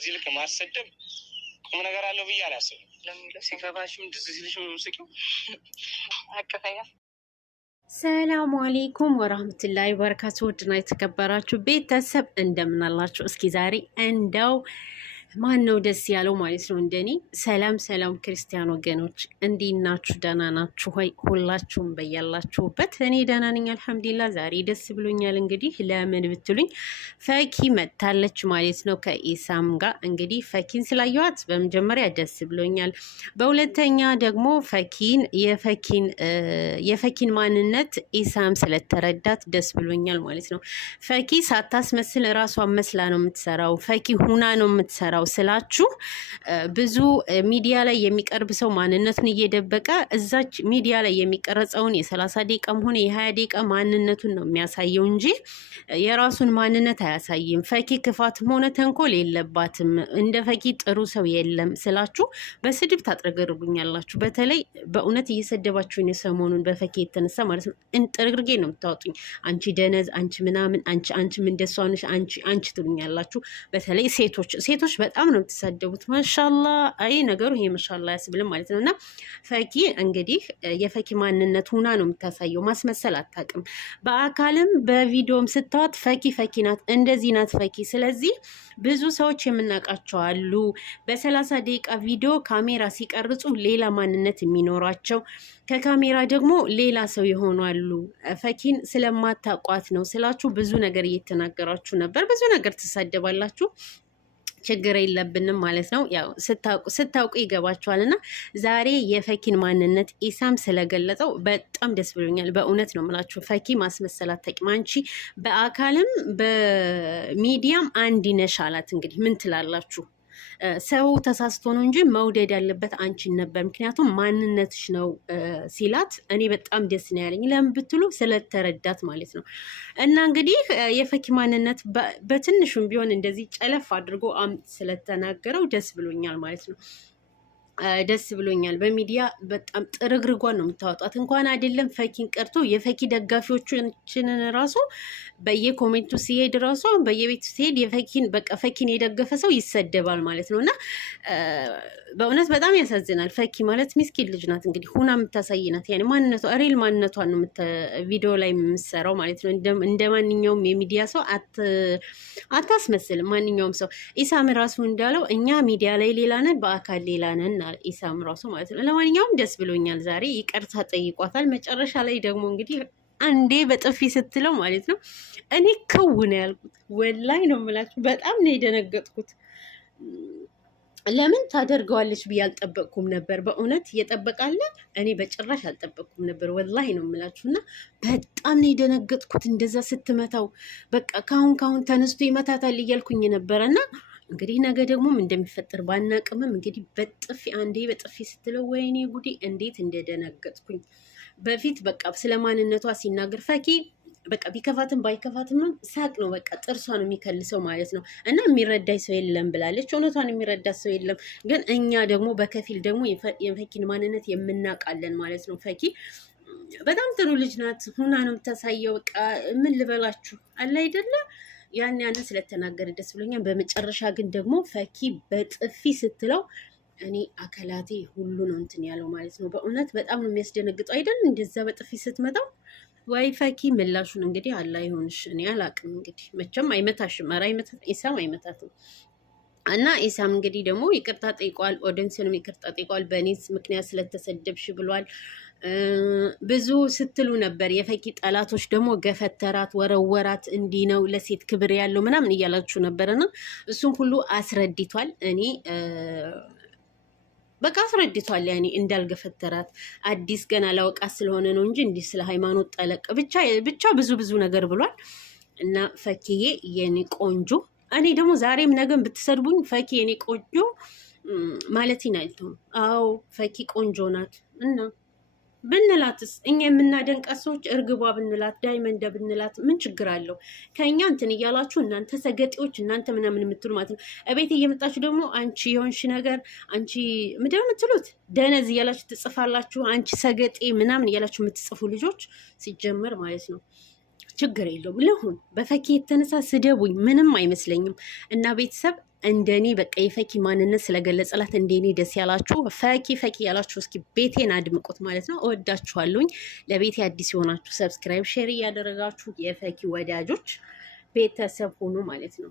በዚህ ልክ ማሰደብ ቁም ነገር አለው ብዬ አላስብም። ለሚለው ሲገባሽም ደስ ሲልሽ ምስኪው አቀፈኛ። ሰላሙ አሌይኩም ወራህመቱላሂ ወበረካቱ። ውድና የተከበራችሁ ቤተሰብ እንደምን አላችሁ? እስኪ ዛሬ እንደው ማን ነው ደስ ያለው ማለት ነው እንደኔ። ሰላም ሰላም ክርስቲያን ወገኖች እንዴት ናችሁ? ደህና ናችሁ ሆይ? ሁላችሁም በያላችሁበት እኔ ደህና ነኝ አልሐምዱሊላህ። ዛሬ ደስ ብሎኛል። እንግዲህ ለምን ብትሉኝ ፈኪ መጥታለች ማለት ነው ከኢሳም ጋር። እንግዲህ ፈኪን ስላየኋት በመጀመሪያ ደስ ብሎኛል። በሁለተኛ ደግሞ የፈኪን ማንነት ኢሳም ስለተረዳት ደስ ብሎኛል ማለት ነው። ፈኪ ሳታስመስል ራሷን መስላ ነው የምትሰራው። ፈኪ ሁና ነው የምትሰራው ስላችሁ ብዙ ሚዲያ ላይ የሚቀርብ ሰው ማንነቱን እየደበቀ እዛች ሚዲያ ላይ የሚቀረጸውን የ30 ደቂቃም ሆነ የ20 ደቂቃ ማንነቱን ነው የሚያሳየው እንጂ የራሱን ማንነት አያሳይም። ፈኪ ክፋትም ሆነ ተንኮል የለባትም። እንደ ፈኪ ጥሩ ሰው የለም ስላችሁ በስድብ ታጥረገርጉኛላችሁ። በተለይ በእውነት እየሰደባችሁኝ የሰሞኑን በፈኪ የተነሳ ማለት ነው። ጥርግርጌ ነው የምታወጡኝ። አንቺ ደነዝ፣ አንቺ ምናምን፣ አንቺም እንደሷ ነሽ፣ አንቺ ትሉኛላችሁ። በተለይ ሴቶች በጣም ነው የምትሳደቡት። ማሻላ አይ ነገሩ ይሄ ማሻላ ያስብልም ማለት ነው። እና ፈኪ እንግዲህ የፈኪ ማንነት ሁና ነው የምታሳየው። ማስመሰል አታውቅም። በአካልም በቪዲዮም ስታዋት ፈኪ ናት፣ እንደዚህ ናት ፈኪ። ስለዚህ ብዙ ሰዎች የምናውቃቸው አሉ በ30 ደቂቃ ቪዲዮ ካሜራ ሲቀርጹ ሌላ ማንነት የሚኖራቸው ከካሜራ ደግሞ ሌላ ሰው ይሆናሉ። ፈኪን ስለማታውቋት ነው ስላችሁ ብዙ ነገር እየተናገራችሁ ነበር። ብዙ ነገር ትሳደባላችሁ። ችግር የለብንም ማለት ነው። ያው ስታውቁ ይገባችኋል። እና ዛሬ የፈኪን ማንነት ኢሳም ስለገለጸው በጣም ደስ ብሎኛል። በእውነት ነው የምላችሁ። ፈኪ ማስመሰል አታውቂም። አንቺ በአካልም በሚዲያም አንድ ነሽ አላት። እንግዲህ ምን ትላላችሁ? ሰው ተሳስቶ ነው እንጂ መውደድ ያለበት አንቺን ነበር፣ ምክንያቱም ማንነትሽ ነው ሲላት እኔ በጣም ደስ ነው ያለኝ። ለምን ብትሉ ስለተረዳት ማለት ነው። እና እንግዲህ የፈኪ ማንነት በትንሹም ቢሆን እንደዚህ ጨለፍ አድርጎ ስለተናገረው ደስ ብሎኛል ማለት ነው። ደስ ብሎኛል። በሚዲያ በጣም ጥርግርጓን ነው የምታወጣት። እንኳን አይደለም ፈኪን ቀርቶ የፈኪ ደጋፊዎችንን ራሱ በየኮሜንቱ ሲሄድ ራሱ በየቤቱ ሲሄድ ፈኪን የደገፈ ሰው ይሰደባል ማለት ነው። እና በእውነት በጣም ያሳዝናል። ፈኪ ማለት ሚስኪን ልጅ ናት። እንግዲህ ሁና የምታሳይናት ያኔ ማንነቷ ሪል ማንነቷን ነው ቪዲዮ ላይ የምትሰራው ማለት ነው። እንደ ማንኛውም የሚዲያ ሰው አታስመስልም። ማንኛውም ሰው ኢሳም ራሱ እንዳለው እኛ ሚዲያ ላይ ሌላ ነን፣ በአካል ሌላ ነን ኢሳም ራሱ ማለት ነው። ለማንኛውም ደስ ብሎኛል። ዛሬ ይቅርታ ጠይቋታል። መጨረሻ ላይ ደግሞ እንግዲህ አንዴ በጥፊ ስትለው ማለት ነው እኔ ከውን ያልኩት ወላይ ነው የምላችሁ። በጣም ነው የደነገጥኩት። ለምን ታደርገዋለች ብዬ አልጠበቅኩም ነበር። በእውነት እየጠበቃለ እኔ በጭራሽ አልጠበቅኩም ነበር። ወላሂ ነው የምላችሁ። እና በጣም ነው የደነገጥኩት እንደዛ ስትመታው። በቃ ካሁን ተነስቶ ይመታታል እያልኩኝ ነበረ። እና እንግዲህ ነገ ደግሞ እንደሚፈጠር ባናቅምም እንግዲህ አንዴ በጥፊ ስትለው ወይኔ ጉዴ እንዴት እንደደነገጥኩኝ። በፊት በቃ ስለ ማንነቷ ሲናገር ፈኪ በቃ ቢከፋትም ባይከፋትም ሳቅ ነው በቃ ጥርሷ ነው የሚከልሰው ማለት ነው። እና የሚረዳኝ ሰው የለም ብላለች። እውነቷን የሚረዳ ሰው የለም። ግን እኛ ደግሞ በከፊል ደግሞ የፈኪን ማንነት የምናውቃለን ማለት ነው። ፈኪ በጣም ጥሩ ልጅ ናት። ሁና ነው የምታሳየው። በቃ ምን ልበላችሁ አለ አይደለ ያንን ስለተናገረ ደስ ብሎኛል። በመጨረሻ ግን ደግሞ ፈኪ በጥፊ ስትለው እኔ አካላቴ ሁሉ ነው እንትን ያለው ማለት ነው። በእውነት በጣም ነው የሚያስደነግጠው አይደል? እንደዛ በጥፊ ስትመጣው ወይ ፈኪ ምላሹን እንግዲህ አላህ ይሆንሽ። እኔ አላቅም እንግዲህ መቼም አይመታሽም። ኧረ ኢሳም አይመታትም። እና ኢሳም እንግዲህ ደግሞ ይቅርታ ጠይቋል። ኦዲየንስንም ይቅርታ ጠይቋል። በእኔስ ምክንያት ስለተሰደብሽ ብሏል። ብዙ ስትሉ ነበር። የፈኪ ጠላቶች ደግሞ ገፈተራት፣ ወረወራት፣ እንዲህ ነው ለሴት ክብር ያለው ምናምን እያላችሁ ነበርና እሱን ሁሉ አስረድቷል። እኔ በቃ አስረድቷል። ያኔ እንዳልገፈተራት አዲስ ገና ላወቃት ስለሆነ ነው እንጂ እንዲህ ስለ ሃይማኖት ጠለቅ ብቻ ብዙ ነገር ብሏል። እና ፈኪዬ የኔ ቆንጆ፣ እኔ ደግሞ ዛሬም ነገም ብትሰድቡኝ ፈኪ የኔ ቆንጆ ማለት ይናልተው። አዎ ፈኪ ቆንጆ ናት። እና ብንላትስ እኛ የምናደንቃት ሰዎች እርግቧ ብንላት ዳይመንድ ብንላት ምን ችግር አለው? ከእኛ እንትን እያላችሁ እናንተ ሰገጤዎች እናንተ ምናምን የምትሉ ማለት ነው። እቤት እየመጣችሁ ደግሞ አንቺ የሆንሽ ነገር አንቺ ምንድነው የምትሉት ደነዝ እያላችሁ ትጽፋላችሁ። አንቺ ሰገጤ ምናምን እያላችሁ የምትጽፉ ልጆች ሲጀመር ማለት ነው ችግር የለውም ልሁን። በፈኪ የተነሳ ስደቡኝ ምንም አይመስለኝም። እና ቤተሰብ እንደኔ በቃ የፈኪ ማንነት ስለገለጸላት እንደኔ ደስ ያላችሁ ፈኪ ፈኪ ያላችሁ እስኪ ቤቴን አድምቁት ማለት ነው። እወዳችኋለሁኝ። ለቤቴ አዲስ የሆናችሁ ሰብስክራይብ፣ ሼር እያደረጋችሁ የፈኪ ወዳጆች ቤተሰብ ሆኑ ማለት ነው።